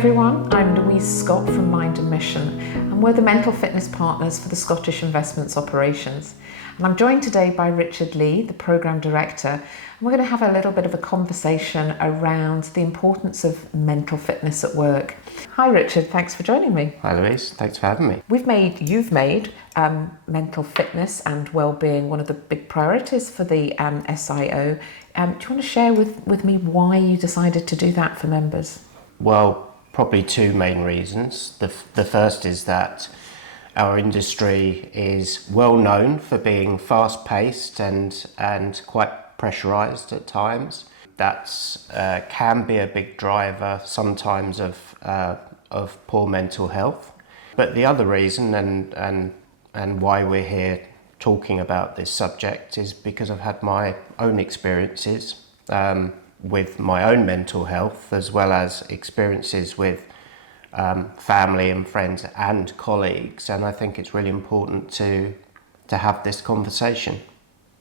everyone, I'm Louise Scott from Mind and Mission, and we're the mental fitness partners for the Scottish Investments Operations. And I'm joined today by Richard Lee, the Programme Director, and we're going to have a little bit of a conversation around the importance of mental fitness at work. Hi Richard, thanks for joining me. Hi Louise, thanks for having me. You've made mental fitness and well-being one of the big priorities for the SIO. Do you want to share with me why you decided to do that for members? Well, probably two main reasons. The first is that our industry is well known for being fast-paced and quite pressurised at times. That can be a big driver sometimes of poor mental health. But the other reason and why we're here talking about this subject is because I've had my own experiences with my own mental health, as well as experiences with family and friends and colleagues, and I think it's really important to have this conversation.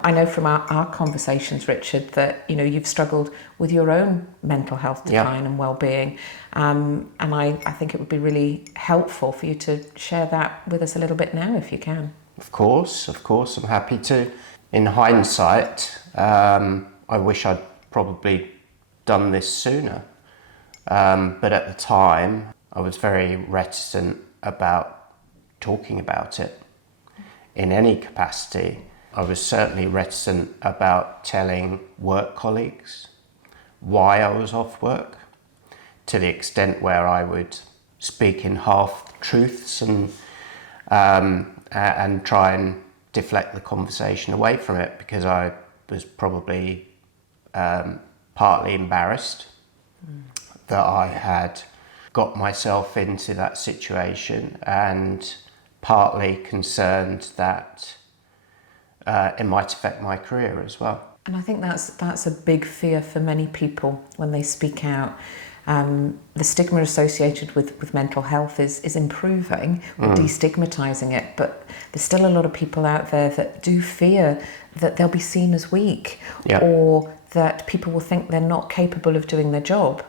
I know from our conversations, Richard, that you've struggled with your own mental health decline and well-being, and I think it would be really helpful for you to share that with us a little bit now, if you can. Of course, I'm happy to. In hindsight, I wish I'd probably done this sooner, but at the time I was very reticent about talking about it in any capacity. I was certainly reticent about telling work colleagues why I was off work, to the extent where I would speak in half-truths and try and deflect the conversation away from it, because I was probably partly embarrassed that I had got myself into that situation, and partly concerned that it might affect my career as well. And I think that's a big fear for many people when they speak out. The stigma associated with mental health is improving, or destigmatizing it, but there's still a lot of people out there that do fear that they'll be seen as weak, or that people will think they're not capable of doing their job.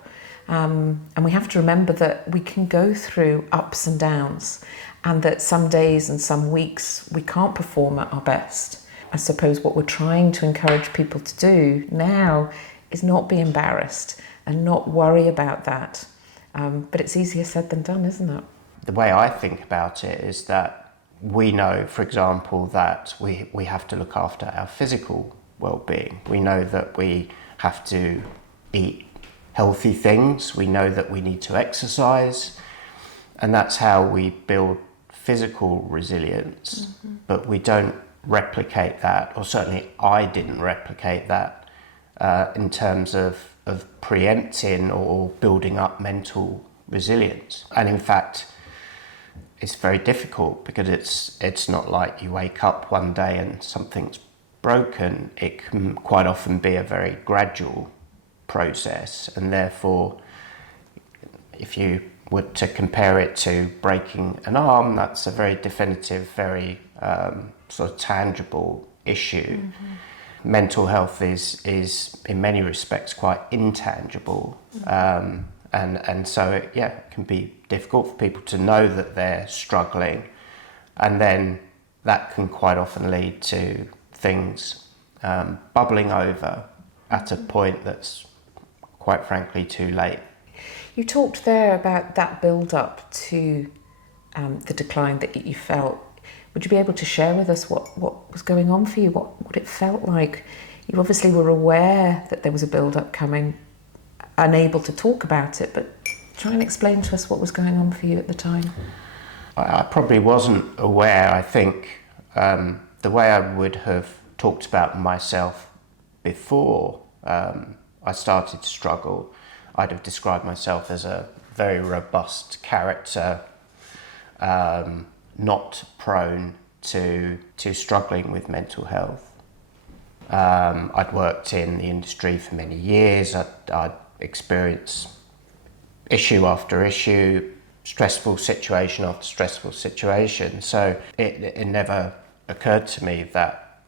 And we have to remember that we can go through ups and downs, and that some days and some weeks we can't perform at our best. I suppose what we're trying to encourage people to do now is not be embarrassed and not worry about that. But it's easier said than done, isn't it? The way I think about it is that we know, for example, that we have to look after our physical well-being. We know that we have to eat healthy things. We know that we need to exercise, and that's how we build physical resilience. Mm-hmm. But we don't replicate that, or certainly I didn't replicate that in terms of preempting or building up mental resilience. And in fact, it's very difficult, because it's not like you wake up one day and something's broken. It can quite often be a very gradual process, and therefore if you were to compare it to breaking an arm, that's a very definitive, very sort of tangible issue. Mm-hmm. Mental health is in many respects quite intangible, and so it can be difficult for people to know that they're struggling, and then that can quite often lead to things bubbling over at a point that's quite frankly too late. You talked there about that build-up to the decline that you felt. Would you be able to share with us what was going on for you, what it felt like? You obviously were aware that there was a build-up coming, unable to talk about it, but try and explain to us what was going on for you at the time. I probably wasn't aware. I think the way I would have talked about myself before I started to struggle, I'd have described myself as a very robust character, not prone to struggling with mental health. I'd worked in the industry for many years. I'd experienced issue after issue, stressful situation after stressful situation. So it never occurred to me that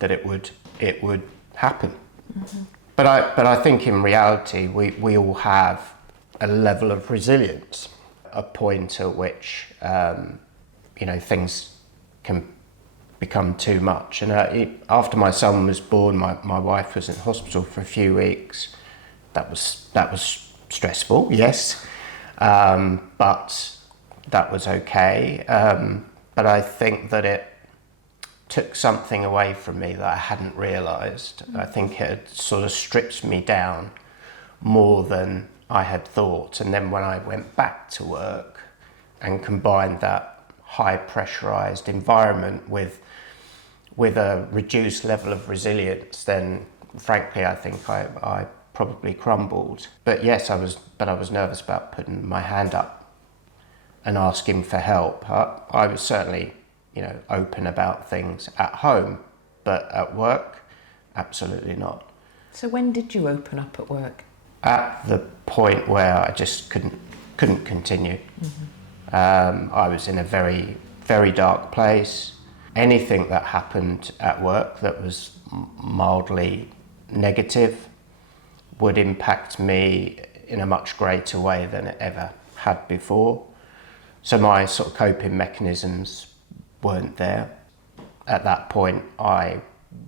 it would happen. Mm-hmm. But I think in reality we all have a level of resilience, a point at which things can become too much. And after my son was born, my wife was in hospital for a few weeks. That was stressful, yes, but that was okay. But I think that it took something away from me that I hadn't realised. I think it sort of stripped me down more than I had thought. And then when I went back to work and combined that high pressurised environment with a reduced level of resilience, then frankly I think I probably crumbled. But yes, I was nervous about putting my hand up and asking for help. I was certainly open about things at home, but at work, absolutely not. So when did you open up at work? At the point where I just couldn't continue. I was in a very, very dark place. Anything that happened at work that was mildly negative would impact me in a much greater way than it ever had before. So my sort of coping mechanisms weren't there. At that point, I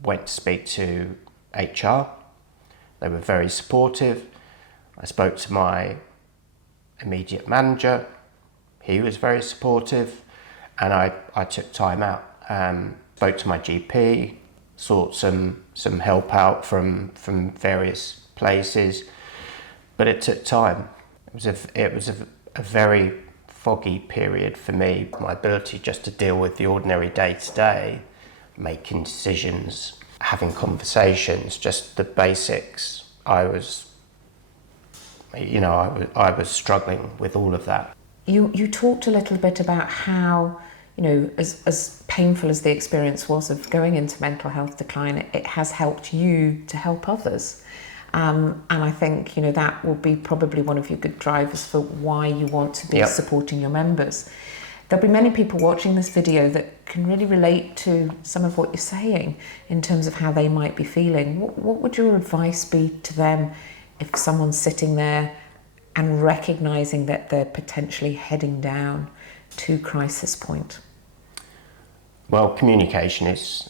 went to speak to HR. They were very supportive. I spoke to my immediate manager. He was very supportive, and I took time out. Spoke to my GP, sought some help out from various places, but it took time. It was a very foggy period for me. My ability just to deal with the ordinary day-to-day, making decisions, having conversations, just the basics. I was struggling with all of that. You talked a little bit about how, as painful as the experience was of going into mental health decline, it has helped you to help others. And I think, that will be probably one of your good drivers for why you want to be supporting your members. There'll be many people watching this video that can really relate to some of what you're saying in terms of how they might be feeling. What would your advice be to them if someone's sitting there and recognising that they're potentially heading down to crisis point? Well, communication is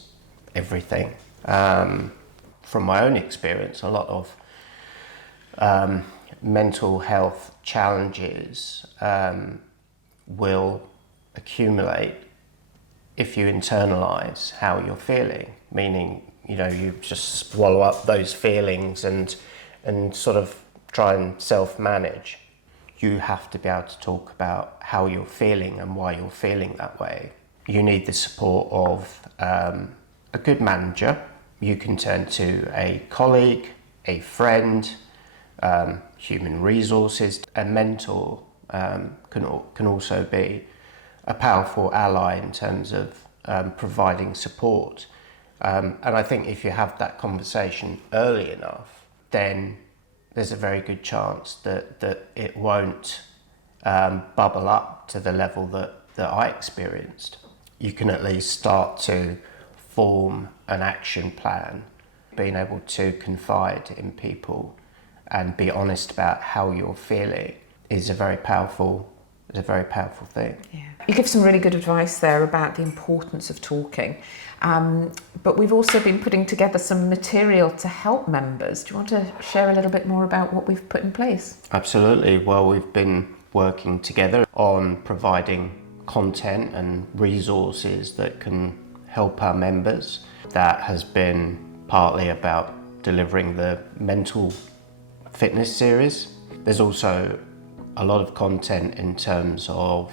everything. From my own experience, a lot of mental health challenges will accumulate if you internalise how you're feeling, meaning, you just swallow up those feelings and sort of try and self-manage. You have to be able to talk about how you're feeling and why you're feeling that way. You need the support of a good manager. You can turn to a colleague, a friend, human resources. A mentor can also be a powerful ally in terms of providing support. And I think if you have that conversation early enough, then there's a very good chance that it won't bubble up to the level that I experienced. You can at least start to form an action plan. Being able to confide in people and be honest about how you're feeling is a very powerful thing. Yeah. You give some really good advice there about the importance of talking. But we've also been putting together some material to help members. Do you want to share a little bit more about what we've put in place? Absolutely. Well, we've been working together on providing content and resources that can help our members. That has been partly about delivering the mental fitness series. There's also a lot of content in terms of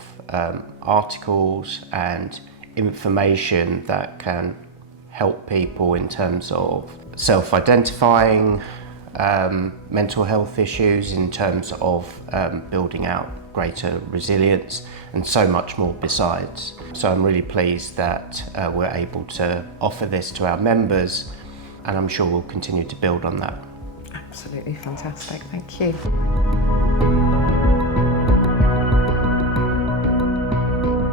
articles and information that can help people in terms of self-identifying mental health issues, in terms of building out greater resilience, and so much more besides. So I'm really pleased that we're able to offer this to our members, and I'm sure we'll continue to build on that. Absolutely fantastic, thank you.